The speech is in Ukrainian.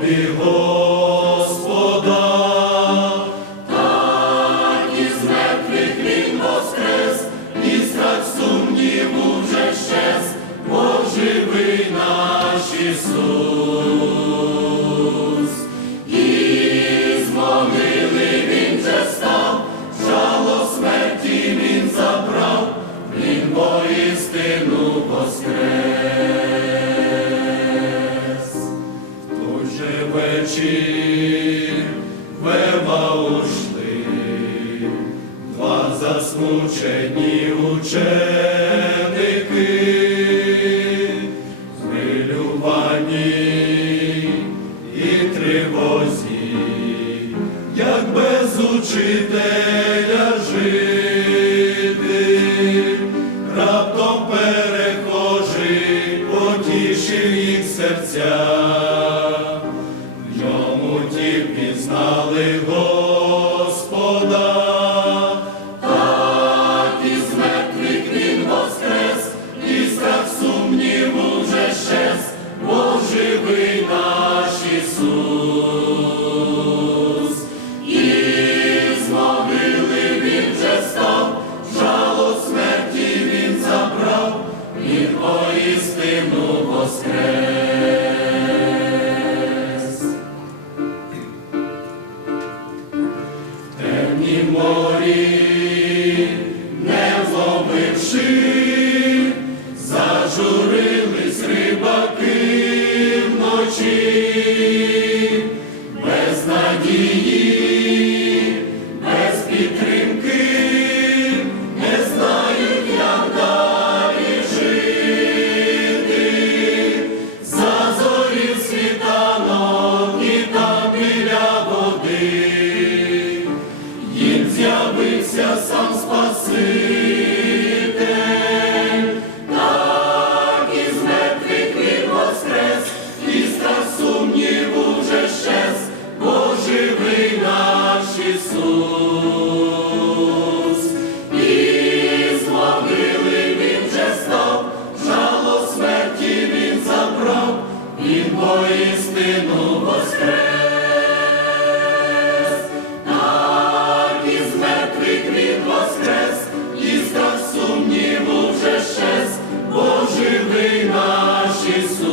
ти Господа, І з мертвих він воскрес, і страх сумніву вже щез, бо живий наш Ісус. Вечір ушли, два засмучені ученики, хвилювані і тривозі, як без учителя жити, раптом перехожий потішив їх серця. Ісус. І з могили він же став, жало смерті він забрав, він воістину воскрес. темній морі, не вловивши, зажурились рибаки вночі, без Ісус, і з Він вже жало смерті Він забрав, Він поістину воскрес, так із Він воскрес, і страх сумніву щез, бо живий наш Ісус.